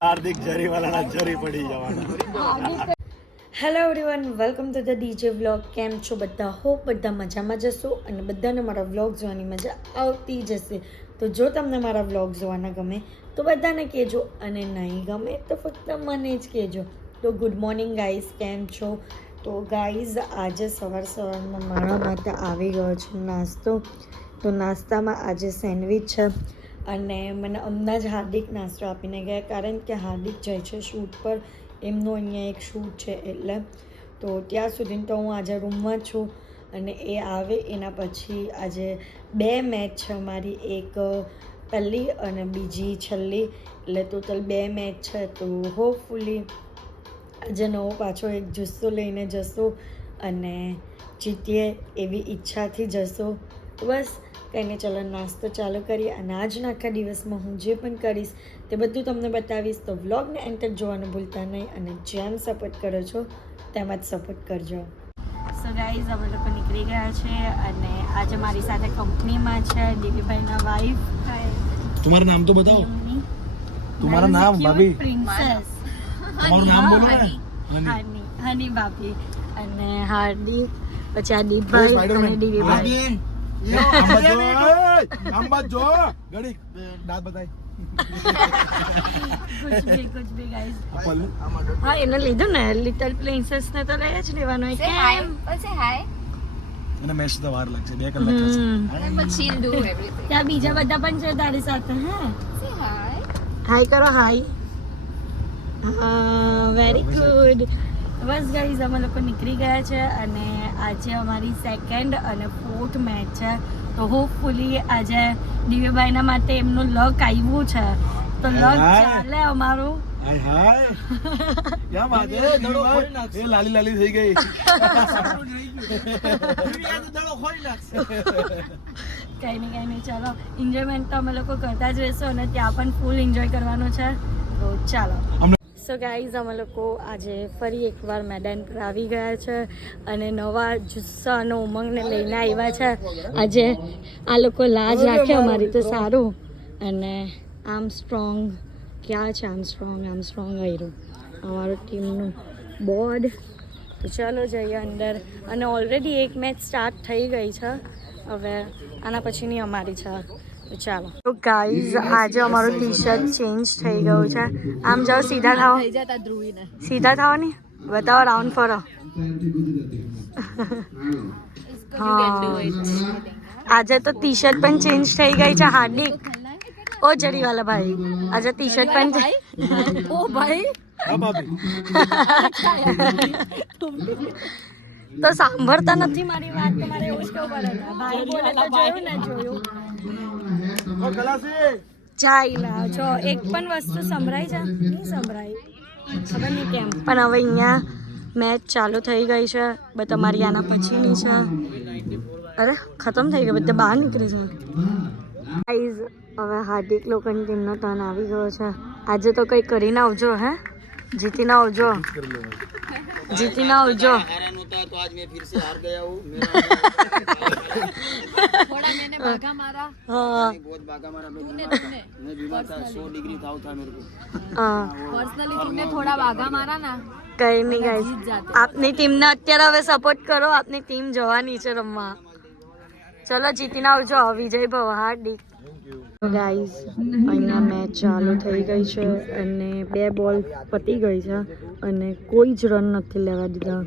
હાર્દિક જરીવાલાના જરી પડી જવાના. Hello everyone, welcome to the DJ vlog. કેમ છો બધા? હોપ બધા મજામાં જશો અને બધાને મારા વ્લોગ જોવાની મજા આવતી જશે. તો જો તમને મારા વ્લોગ જોવાના ગમે તો બધાને કહેજો, અને નહીં ગમે તો ફક્ત મને જ કહેજો. તો ગુડ મોર્નિંગ ગાઈઝ, કેમ છો? તો ગાઈઝ આજે સવારમાં મારા માટે આવી ગયો છે નાસ્તો. તો નાસ્તામાં આજે સેન્ડવિચ છે, અને મને હમણાં જ હાર્દિક નાસ્તો આપીને ગયા, કારણ કે હાર્દિક જાય છે શૂટ પર. એમનો અહીંયા એક શૂટ છે એટલે. તો ત્યાં સુધી તો હું આજે રૂમમાં છું, અને એ આવે એના પછી આજે 2 મેચ છે અમારી, એક પહેલી અને બીજી છેલ્લી, એટલે ટોટલ 2 મેચ છે. તો હોપફુલી આજે નવો પાછો એક જુસ્સો લઈને જશો અને જીતીએ એવી ઈચ્છાથી જશો. બસ કંઈ નહીં, ચલો નાસ્તો ચાલુ કરીએ, અને આજના આખા દિવસમાં હું જે પણ કરીશ તે બધું તમને બતાવીશ. તો વ્લોગને એન્ડ તક જોવાનું ભૂલતા નહીં, અને જેમ સપોર્ટ કરો છો તેમ જ સપોર્ટ કરજો. સો ગાઈઝ, અમે લોકો નીકળી ગયા છે, અને આજે મારી સાથે કંપનીમાં છે દિલીપભાઈના વાઈફ. તમારું નામ તો બતાવો. તમારું નામ ભાભી? પ્રિન્સેસ. તમારું નામ બોલો ને. હની ભાભી, અને હાર્દિક, પછી આ દીપભાઈ અને દિલીપભાઈ. અંબા જો ગડી દાંત બતાય. કુછ ભી ગાઈસ. હા, એને લીધું ને લિટલ પ્રિન્સેસ ને, તો લઈ જ લેવાનો. કેમ પછી હાય એને મેચ તો વાર લાગશે, 2 કલાક થશે. પછી ડુ એવરીથિંગ. ત્યાં બીજા બધા પણ છે તારી સાથે. હે સે હાય, હાય કરો. હાય. હા, વેરી ગુડ. બસ ગાઈઝ, અમે લોકો નીકળી ગયા છે, અને આજે અમારી 2nd અને 4th મેચ છે. તો હોપફુલી આજે દિવ્યભાઈના માટે એમનું લક આવ્યું છે, તો લક ચાલે અમારું. હાય હાય, ક્યાં વાત હે? દડો ખોઈ નાખશે. એ લાલી લાલી થઈ ગઈ. કઈ નહીં, ચાલો એન્જોયમેન્ટ તો અમે લોકો કરતા જ રહેશું, અને ત્યાં પણ ફૂલ એન્જોય કરવાનું છે. તો ચાલો. સો ગાઈઝ, અમે લોકો આજે ફરી એકવાર મેદાન પર આવી ગયા છે, અને નવા જુસ્સા અને ઉમંગને લઈને આવ્યા છે. આજે આ લોકો લાજ રાખે અમારી તો સારું. અને આમ સ્ટ્રોંગ ક્યાં છે? આમ સ્ટ્રોંગ આવ્યું અમારું ટીમનું બોર્ડ. તો ચાલો જઈએ અંદર, અને ઓલરેડી એક મેચ સ્ટાર્ટ થઈ ગઈ છે, હવે આના પછીની અમારી છે. તો ચાલો. તો ગાઈઝ, આજે અમારું ટી શર્ટ ચેન્જ થઈ ગયું છે. આમ જાઓ, સીધા થાઓ. સીધા થાઓ ને, બતાવો રાઉન્ડ ફરો. હા, આજે તો ટી શર્ટ પણ ચેન્જ થઈ ગઈ છે. હાર્દિક, ઓ જરીવાલા ભાઈ, આજે ટી શર્ટ પણ ઓ ભાઈ તો સાંભળતા નથી મારી વાત. તમારે એવું જ કેવું પડે. ભાઈ બોલે તો જોયું ને, જોયું. ચાઈલા જો એક પણ વસ્તુ સંભળાય છે? નહીં સંભળાય, ખબર નહીં કેમ. પણ હવે અહીંયા મેચ ચાલુ થઈ ગઈ છે, બટ અમારી આના પછીની છે. અરે ખતમ થઈ ગઈ, બધા બહાર નીકળી છે. ગાઈઝ, હવે હાર્દિક લોકોની ટીમનો ટર્ન આવી ગયો છે. આજે તો કંઈ કરીને આવજો. હે, જીતીને આવજો, જીતીને આવજો. કઈ નહીં ગાઈસ, આપની ટીમને અત્યારે હવે સપોર્ટ કરો. આપની ટીમ જવાની છે રમવા. ચલો જીતીને આવજો. વિજય ભવ. હાર્દિક. ગાઈઝ, અહીંયા મેચ ચાલુ થઈ ગઈ છે, અને 2 બોલ પતી ગઈ છે, અને કોઈ જ રન નથી લેવા દીધા,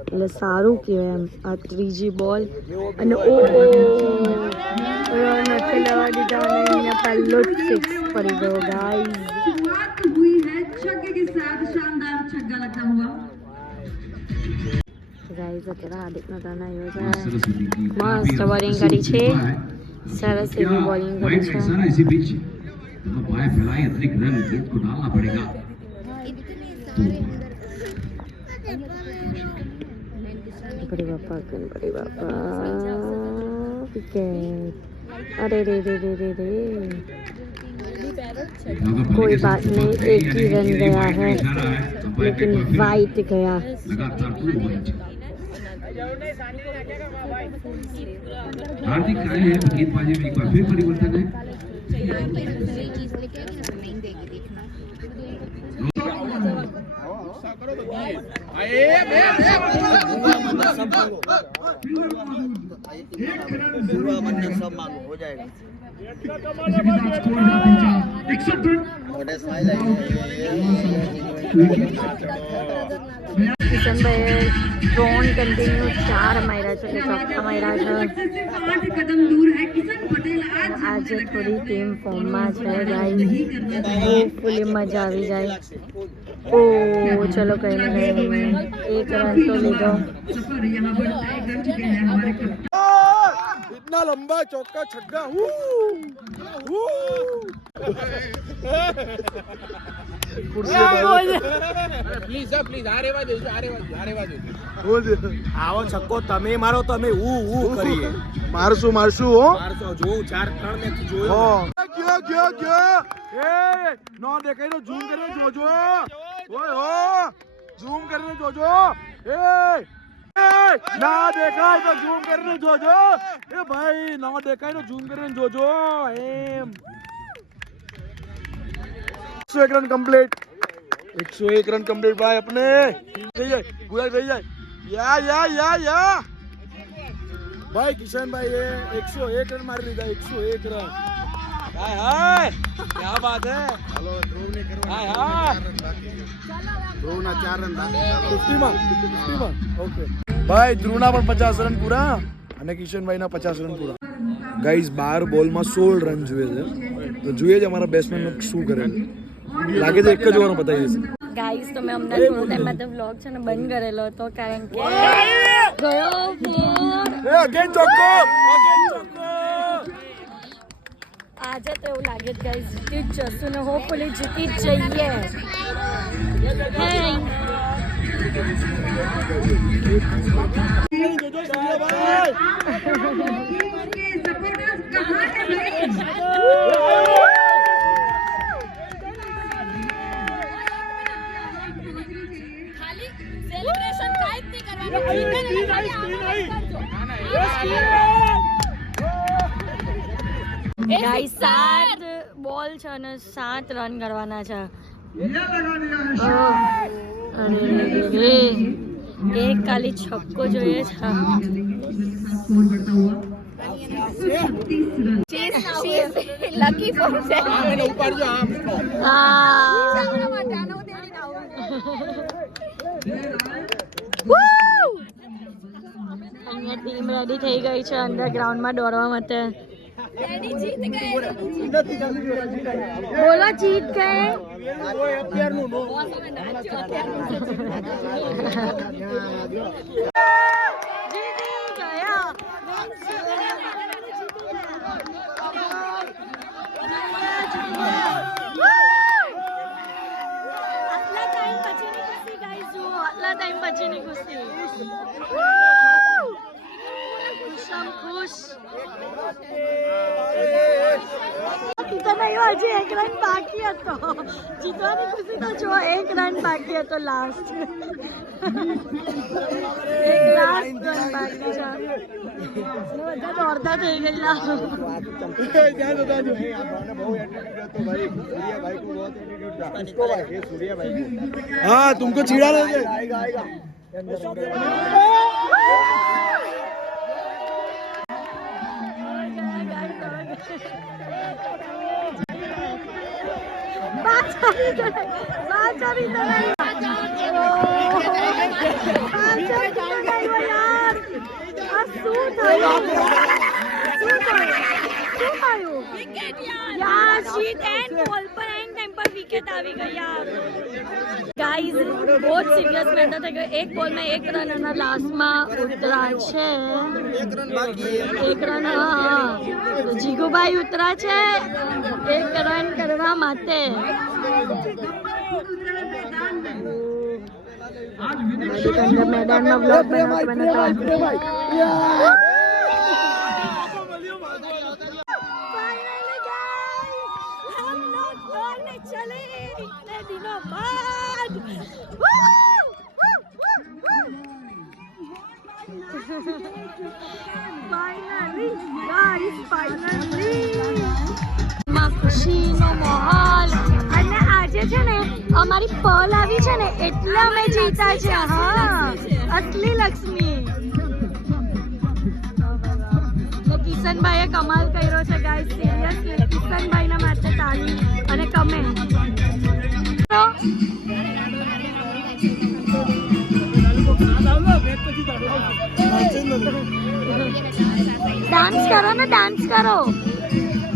એટલે સારું કહેવાય એમ. આ 3જી બોલ, અને રન નથી લેવા દીધા, અને અહીંયા પહેલો જ 6 પડી ગયો. ગાઈઝ, અત્યારે હાર્દિકનો ટર્ન આવ્યો છે. મસ્ત બોલિંગ કરી છે, સરસ એવી બોલિંગ કરી છે. गणपति बापा विकेट। अरे रे रे रे रे रे, कोई बात नहीं, एक ही रन गया है लेकिन वाइट गया। हार्दिक गेंदबाजी में एक बार फिर परिवर्तन है। सब मांगो हो जाएगा। કિશનભાઈ 3 કન્ટિન્યુ 4 માર્યા છે કે ચોથા માર્યા છે. આજે થોડી ટીમ ફોર્મમાં છે ગાઈસ. ફૂલી મજા આવી જાય. ઓ ચલો કઈ નહીં, એક રન તો લીધો. इतना लंबा चौका छक्का આવો છક્કો તમે મારો તો અમે કરીએ. મારશું હો જો 4-3 મેચ જોયો. ગયો નો દેખાય તો ઝૂમ કરીને જોજો. ઓય હો ઝૂમ કરીને જોજો. ના દેખાય તો ઝૂમ કરીને જોજો. એ ભાઈ ના દેખાય તો ઝૂમ કરીને જોજો. એમ 101 રન કમ્પ્લીટ. 101 રન કમ્પ્લીટ ભાઈ. अपने થઈ જાય ગુલાલ થઈ જાય. યા ભાઈ કિશનભાઈ એ 101 રન મારી લીધા. 101 રન. હાય क्या बात है. हेलो ध्रुव ने करवा. हाय ધ્રુવના 4 રન 50 માં. ઓકે ભાઈ ધ્રુવના પણ 50 રન પૂરા અને કિશનભાઈના 50 રન પૂરા. ગાઈઝ 12 બોલમાં 16 રન જોઈએ છે. તો જોઈએ જ અમારા બેટ્સમેન શું કરે. લાગે છે એક જ ઓવરમાં પતાવી દેશે. ગાઈસ તો મેં હમણાં થોડો ટાઈમ માટે વ્લોગ છે ને બંધ કરેલો હતો કારણ કે ગયો ફોન અગેન ચોક્કો. આજે તો એવું લાગે છે ગાઈસ જીતી જ જશું ને હોપફુલી જીતી જ જઈએ. ગાઈસ 7 બોલ છે અને 7 રન કરવાના છે. એક ખાલી છક્કો જોઈએ છે. લકી ફોર અહીંયા ટીમ રેડી થઈ ગઈ છે અંડરગ્રાઉન્ડમાં દોડવા માટે. બોલો જીત ગए. આટલા ટાઈમ પછીની ખુશી. ખુશ તને હજી 1 રન બાકી હતો. જીતવાની ખુશી તો જો 1 રન બાકી હતો. લાસ્ટ 1 રન બાકી છે. બધા દોડતા થઈ ગયેલા. हाँ तुमको चिढ़ा रहे थे. गाइस बहुत सीरियस मैटर था. एक बॉल में 1 रन અને લાસ્ટમાં ઉતરા છે 1 રન. હા તો જીગુભાઈ ઉતરા છે 1 રન કરવા માટે. મેદાનમાં બ્લોગ બનાવતા चले इतने दिनों बाद. finally guys finally માહોલ. અને આજે છે ને અમારી પલ આવી છે ને એટલે અમે જીતા છે. હા, અસલી લક્ષ્મી. તો કિશનભાઈએ કમાલ કર્યો છે ગાઈસ. સિરિયસલી કિશનભાઈના માટે તાળી અને કમેન્ટ. डांस करो ना, डांस करो.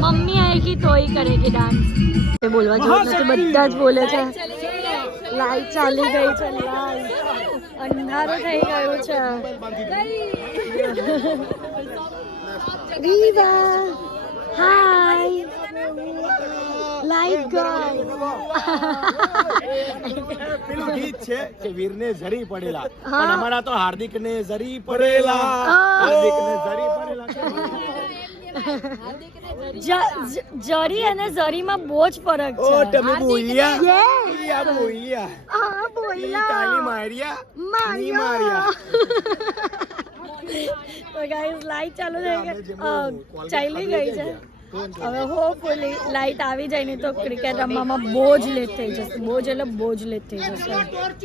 मम्मी आएगी तो ही करेगी डांस. એ બોલવા જેવું નથી, બધા જ બોલે છે. લાઈટ ચાલી ગઈ છે, લાઈટ અંધારું થઈ ગયું છે. રીવા હાય, લાઈટ ગઈ. પેલું ગીત છે કે વીરને જરી પડેલા, પણ અમારા તો હાર્દિકને જરી પડેલા, હાર્દિકને જરી પડેલા. જરી અને જરીમાં બહુ જ ફરક છે. ઓ તમે બોલ્યા Yeah. બોલ્યા હા, બોલ્યા. તાળી માર્યા ની માર્યા. તો ગાઈસ લાઈટ ચાલુ થઈ ગઈ, ચાલી ગઈ છે. હવે હોપફુલી લાઈટ આવી જાય ને તો ક્રિકેટ રમવામાં બહુ જ લેટ થઈ જશે. બહુ જ એટલે બહુ જ લેટ થઈ જશે.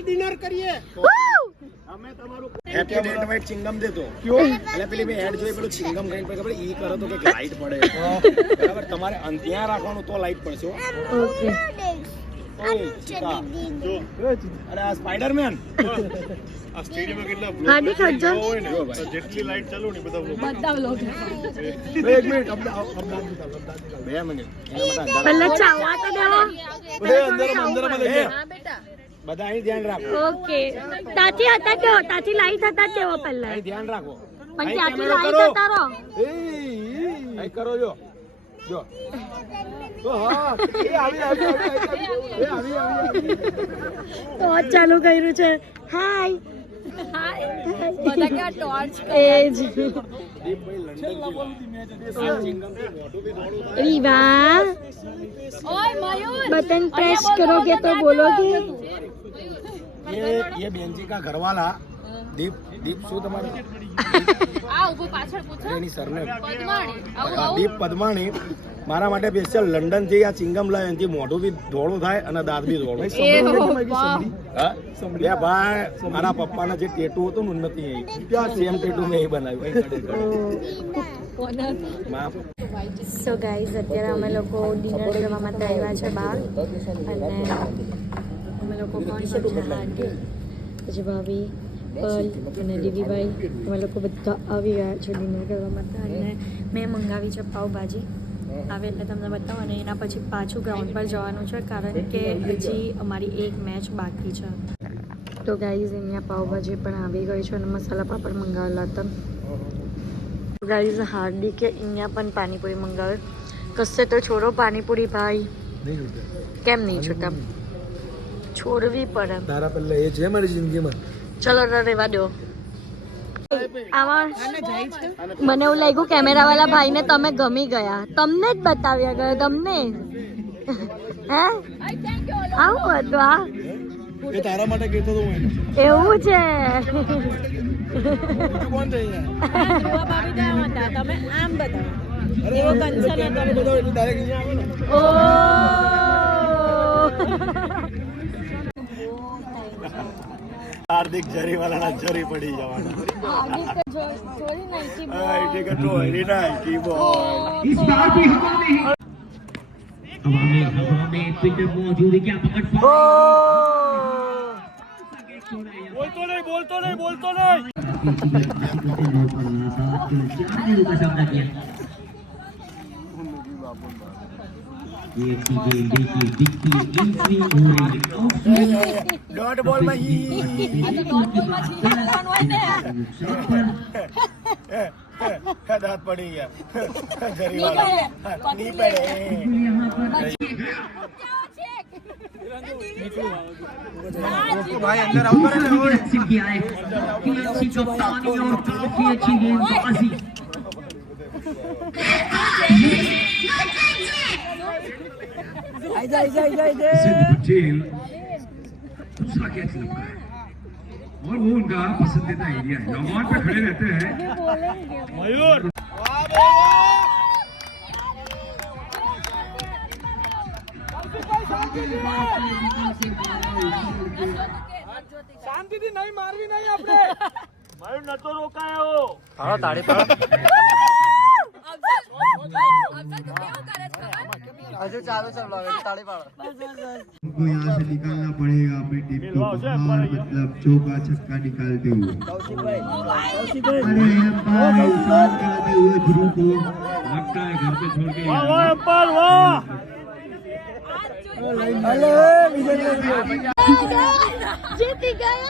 ડિનર કરીએ. અમે તમારું હેપી ડે નાઈટ ચિંગમ દેતો. ક્યો? એટલે પેલી મે એડ જોઈ પેલું ચિંગમ ખાઈને પછી ખબર ઈ કરો તો કે લાઈટ પડે. બરાબર, તમારે ત્યાં રાખવાનું તો લાઈટ પડશે. ઓકે. અરે આ સ્પાઈડરમેન આ સ્ટેડિયમમાં કેટલા હાર્દિક હજો હોય ને તો જેટલી લાઈટ ચાલુ ને બધા વ્લોગ. એક મિનિટ 2 મિનિટ પહેલા ચાવા તો દેવો. અંદરમાં લઈ ગયા. બધા અહીં ધ્યાન રાખો. ઓકે. તાથી હતા કેવો, તાથી લાઈટ હતા કેવો પહેલા. અહીં ધ્યાન રાખો. પણ ત્યાંથી લાઈટ હતા રો. અહીં કરો જો જો. તો હા એ આવી તો જ ચાલુ કર્યું છે. હાય બધા ક્યાં ટોર્ચ એજ. રીવા बटन प्रेस करोगे तो बोलोगे. ये बहन जी का घरवाला दीप શું તમારું એની સરનેમ દીપ પદ્માણી મારા માટે સ્પેશિયલ લંડન થી આ ચિંગમ લાવે, એનાથી મોઢું બી ધોળું થાય અને દાંત બી ધોળું. બે ભાઈ મારા પપ્પાના જે ટેટુ હતું ને નથી સેમ ટેટુ મેં બનાવ્યું. સો ગાઈઝ અત્યારે અમે લોકો ડિનર કરવા માટે આવ્યા છે બહાર. અને અમે લોકો કોણ છે? હાર્દિક, પછી ભાભી, પલ અને દીદીભાઈ, અમે લોકો બધા આવી ગયા છે ડિનર કરવા માટે. અને મેં મંગાવી છે પાવભાજી. આવે એટલે તમને બતાવો. અને એના પછી પાછું ગ્રાઉન્ડ પર જવાનું છે કારણ કે હજી અમારી એક મેચ બાકી છે. તો ગાઈઝ અહીંયા પાવભાજી પણ આવી ગઈ છે અને મસાલા પાપડ મંગાવેલા હતા. ગાઈઝ હાર્દિકે અહીંયા પણ પાણીપુરી મંગાવે. કશે તો છોડો પાણીપુરી ભાઈ. કેમ નહીં છૂટા? છોડવી પડે. તારા પહેલા એ છે મારી જિંદગીમાં. ચલો રહેવા દો. આમાં મને એવું લાગ્યું કેમેરા વાળા ભાઈ ને તમે ગમી ગયા. તમને જ બતાવ્યા ગયો. તમને હે આવું હતું? આ એ તારા માટે કહેતો તો હું એવું છે. કોણ છે તમે આમ બતાવો. એવો કન્સર્ન હતો બધો એટલે ડાયરેક્ટ અહીંયા આવે ને. હાર્દિક જરીવાલાના જરી પડી જવાના. बोलतो नहीं डॉट बॉल में दांत पड़ी गया जरी वाला नहीं पड़े भाई अंदर आओ किया है कि अच्छी कप्तानी और काफी अच्छी गेंदबाजी पटेल दूसरा कैच लगता है और वो उनका पसंदीदा एरिया है. लॉन्ग ऑन पे खड़े रहते हैं मयूर. શાંતિથી નહીં મારવી નહીં આપણે. મારું નતો રોકાયો. પાડો તાળી પાડો હજુ ચાલુ છે vlog, હજુ તાળી પાડો हमको यहाँ से निकालना पड़ेगा अपने टीम को बाहर, मतलब चौका छक्का निकालते हुए। अरे एम्पायर इंसाफ कराते हुए ध्रुव को लगता है घर पे छोड़ के વાહ વાહ અંપાયર વાહ. અલે વિજય જીતી ગયા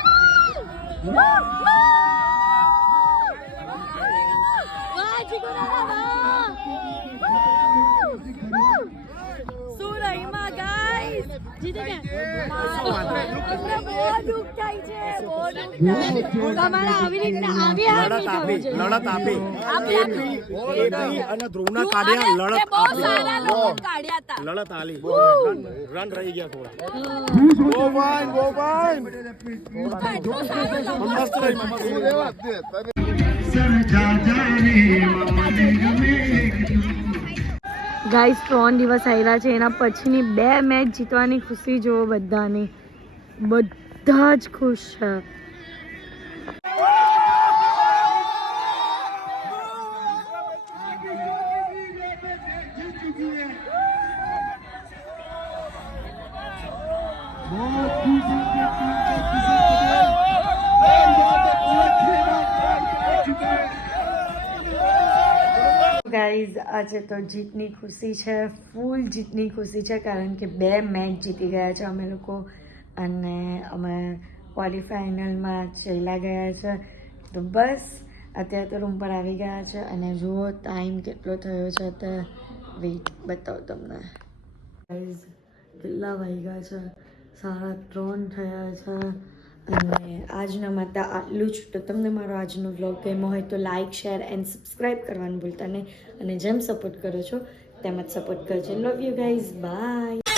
શું રહીમાં ગાઈસ જીતી ગયા અમને બહુ દુઃખ થાય છે બહુ દુઃખ થાય તમારે આવી રીતના આવી લડત આપી એપી અને ધ્રુવના કાઢ્યા લડત બહુ સારા લોકો કાઢ્યા હતા લડત આલી રન રહી ગયા થોડા ગો ફાઈન ગો ફાઈન. મસ્ત રહી મસ્ત. सर जा जाने माने गमे ગાઈસ 3 દિવસ આવ્યા છે એના પછીની 2 મેચ જીતવાની ખુશી જોવો બધાની બધા જ ખુશ છે ગાઈઝ આજે તો જીતની ખુશી છે ફૂલ જીતની ખુશી છે કારણ કે 2 મેચ જીતી ગયા છે અમે લોકો અને અમે ક્વોલિફાઇનલમાં ચલા ગયા છે તો બસ અત્યારે તો રૂમ પર આવી ગયા છે અને જુઓ ટાઈમ કેટલો થયો છે તે વેઇટ બતાવો તમને ગાઈઝ કેટલા વાગ્યા છે 3:30 થયા છે અને આજના માટે આટલું જ તો તમને મારો આજનો વ્લોગ ગમ્યો હોય તો લાઇક શેર એન્ડ સબસ્ક્રાઈબ કરવાનું ભૂલતા નહીં અને જેમ સપોર્ટ કરો છો તેમ જ સપોર્ટ કરજો લવ યુ ગાઈઝ બાય